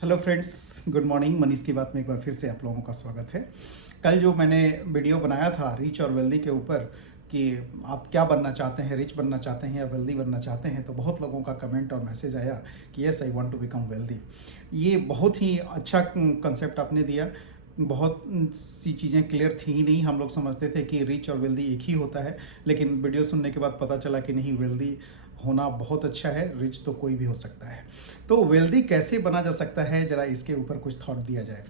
Hello friends, good morning. Manish की बात में एक बार फिर से आप लोगों का स्वागत है। कल जो मैंने वीडियो बनाया था रिच और वेल्दी के ऊपर कि आप क्या बनना चाहते हैं, रिच बनना चाहते हैं या वेल्दी बनना चाहते हैं, तो बहुत लोगों का कमेंट और मैसेज आया कि yes I want to become wealthy. ये बहुत ही अच्छा कंसेप्ट आपने दिया। बहुत सी चीज़ें क्लियर थी ही नहीं। हम लोग समझते थे कि रिच और वेल्दी एक ही होता है, लेकिन वीडियो सुनने के बाद पता चला कि नहीं, वेल्दी होना बहुत अच्छा है, रिच तो कोई भी हो सकता है। तो वेल्दी कैसे बना जा सकता है, ज़रा इसके ऊपर कुछ थॉट दिया जाए।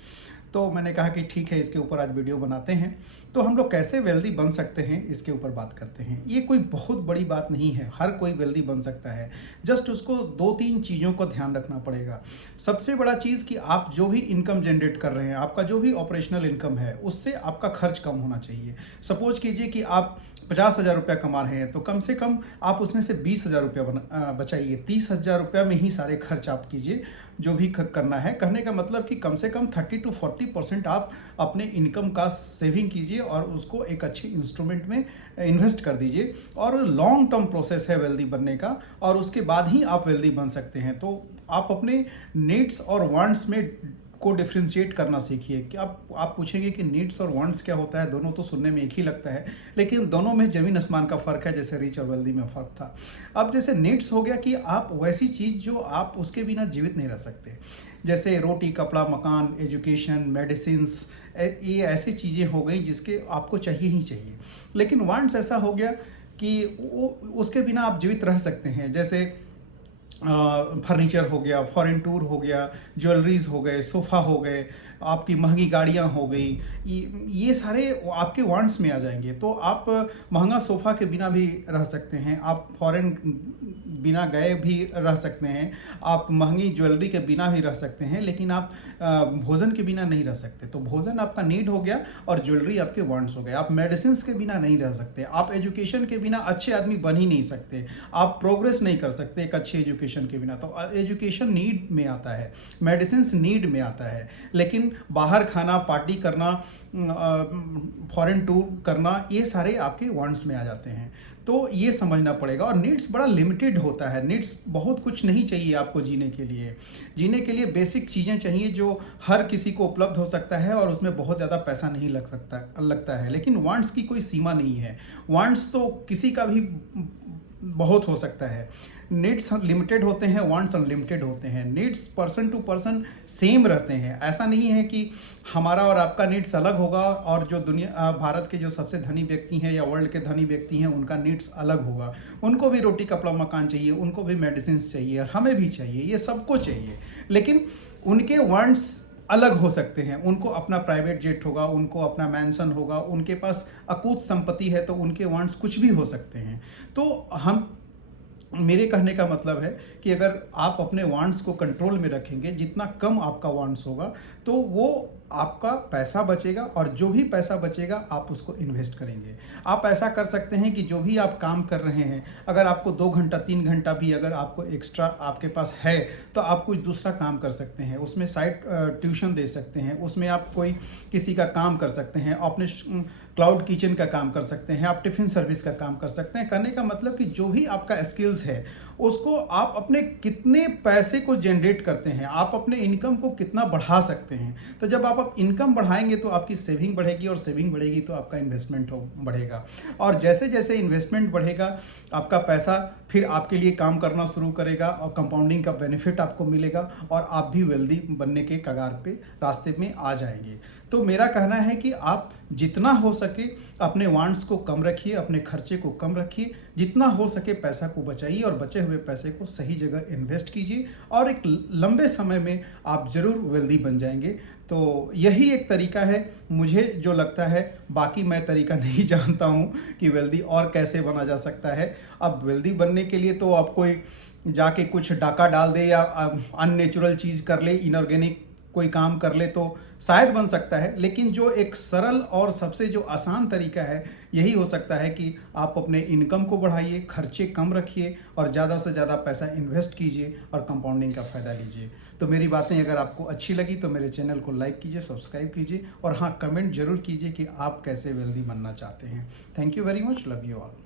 तो मैंने कहा कि ठीक है, इसके ऊपर आज वीडियो बनाते हैं। तो हम लोग कैसे वेल्दी बन सकते हैं, इसके ऊपर बात करते हैं। ये कोई बहुत बड़ी बात नहीं है, हर कोई वेल्दी बन सकता है। जस्ट उसको 2-3 चीज़ों को ध्यान रखना पड़ेगा। सबसे बड़ा चीज़ कि आप जो भी इनकम जनरेट कर रहे हैं, आपका जो भी ऑपरेशनल इनकम है, उससे आपका खर्च कम होना चाहिए। सपोज कीजिए कि आप 50,000 रुपया कमा रहे हैं, तो कम से कम आप उसमें से 20,000 रुपया बचाइए। 30,000 रुपया में ही सारे खर्च आप कीजिए। जो भी करना है, कहने का मतलब कि कम से कम 30-40% आप अपने इनकम का सेविंग कीजिए और उसको एक अच्छे इंस्ट्रूमेंट में इन्वेस्ट कर दीजिए। और लॉन्ग टर्म प्रोसेस है वेल्दी बनने का, और उसके बाद ही आप वेल्दी बन सकते हैं। तो आप अपने नीड्स और वांट्स में को डिफ्रेंशिएट करना सीखिए। कि आप पूछेंगे कि नीड्स और वांट्स क्या होता है, दोनों तो सुनने में एक ही लगता है, लेकिन दोनों में ज़मीन आसमान का फ़र्क है। जैसे रिच और वेल्दी में फ़र्क था। अब जैसे नीड्स हो गया कि आप वैसी चीज़ जो आप उसके बिना जीवित नहीं रह सकते, जैसे रोटी, कपड़ा, मकान, एजुकेशन, मेडिसिन्स, ये ऐसी चीज़ें हो गई जिसके आपको चाहिए ही चाहिए। लेकिन वांट्स ऐसा हो गया कि वो उसके बिना आप जीवित रह सकते हैं। जैसे फर्नीचर हो गया, फॉरेन टूर हो गया, ज्वेलरीज हो गए, सोफ़ा हो गए, आपकी महंगी गाड़ियाँ हो गई, ये सारे आपके वांट्स में आ जाएंगे। तो आप महंगा सोफ़ा के बिना भी रह सकते हैं, आप फॉरेन बिना गए भी रह सकते हैं, आप महंगी ज्वेलरी के बिना भी रह सकते हैं, लेकिन आप भोजन के बिना नहीं रह सकते। तो भोजन आपका नीड हो गया और ज्वेलरी आपके वांट्स हो गए। आप मेडिसिन के बिना नहीं रह सकते, आप एजुकेशन के बिना अच्छे आदमी बन ही नहीं सकते, आप प्रोग्रेस नहीं कर सकते एक अच्छी एजुकेशन के बिना। तो एजुकेशन नीड में आता है, मेडिसिन नीड में आता है, लेकिन बाहर खाना, पार्टी करना, फॉरेन टूर करना, ये सारे आपके वांट्स में आ जाते हैं। तो ये समझना पड़ेगा। और नीड्स बड़ा लिमिटेड होता है। नीड्स बहुत कुछ नहीं चाहिए आपको जीने के लिए। जीने के लिए बेसिक चीज़ें चाहिए जो हर किसी को उपलब्ध हो सकता है, और उसमें बहुत ज़्यादा पैसा नहीं लगता है। लेकिन वांट्स की कोई सीमा नहीं है। वांट्स तो किसी का भी बहुत हो सकता है। नीड्स लिमिटेड होते हैं, वांट्स अनलिमिटेड होते हैं। Needs person to person same रहते हैं। ऐसा नहीं है कि हमारा और आपका नीड्स अलग होगा और जो भारत के जो सबसे धनी व्यक्ति हैं या वर्ल्ड के धनी व्यक्ति हैं, उनका नीड्स अलग होगा। उनको भी रोटी, कपड़ा, मकान चाहिए, उनको भी मेडिसिन चाहिए, और हमें भी चाहिए, ये सबको चाहिए। लेकिन उनके वांट्स अलग हो सकते हैं। उनको अपना प्राइवेट जेट होगा, उनको अपना मैंसन होगा, उनके पास अकूत संपत्ति है, तो उनके वांट्स कुछ भी हो सकते हैं। तो मेरे कहने का मतलब है कि अगर आप अपने वांट्स को कंट्रोल में रखेंगे, जितना कम आपका वांट्स होगा, तो वो आपका पैसा बचेगा, और जो भी पैसा बचेगा आप उसको इन्वेस्ट करेंगे। आप ऐसा कर सकते हैं कि जो भी आप काम कर रहे हैं, अगर आपको 2 घंटा 3 घंटा भी अगर आपको एक्स्ट्रा आपके पास है, तो आप कुछ दूसरा काम कर सकते हैं। उसमें साइड ट्यूशन दे सकते हैं, उसमें आप कोई किसी का काम कर सकते हैं, अपने क्लाउड किचन का काम कर सकते हैं, आप टिफ़िन सर्विस का काम कर सकते हैं। करने का मतलब कि जो भी आपका स्किल्स है, उसको आप अपने कितने पैसे को जनरेट करते हैं, आप अपने इनकम को कितना बढ़ा सकते हैं। तो जब आप इनकम बढ़ाएंगे तो आपकी सेविंग बढ़ेगी, और सेविंग बढ़ेगी तो आपका इन्वेस्टमेंट बढ़ेगा। और जैसे जैसे इन्वेस्टमेंट बढ़ेगा, आपका पैसा फिर आपके लिए काम करना शुरू करेगा, और कंपाउंडिंग का बेनिफिट आपको मिलेगा, और आप भी वेल्दी बनने के कगार पे रास्ते में आ जाएंगे। तो मेरा कहना है कि आप जितना हो सके अपने वांट्स को कम रखिए, अपने खर्चे को कम रखिए, जितना हो सके पैसा को बचाइए, और बचे हुए पैसे को सही जगह इन्वेस्ट कीजिए, और एक लंबे समय में आप ज़रूर वेल्दी बन जाएंगे। तो यही एक तरीका है मुझे जो लगता है। बाकी मैं तरीका नहीं जानता हूँ कि वेल्दी और कैसे बना जा सकता है। अब वेल्दी बनने के लिए तो आप कोई जाके कुछ डाका डाल दे, या अननेचुरल चीज़ कर ले, इनऑर्गेनिक कोई काम कर ले, तो शायद बन सकता है। लेकिन जो एक सरल और सबसे जो आसान तरीका है, यही हो सकता है कि आप अपने इनकम को बढ़ाइए, खर्चे कम रखिए, और ज़्यादा से ज़्यादा पैसा इन्वेस्ट कीजिए, और कंपाउंडिंग का फ़ायदा लीजिए। तो मेरी बातें अगर आपको अच्छी लगी तो मेरे चैनल को लाइक कीजिए, सब्सक्राइब कीजिए, और हाँ, कमेंट जरूर कीजिए कि आप कैसे वेल्दी बनना चाहते हैं। Thank you very much, love you all.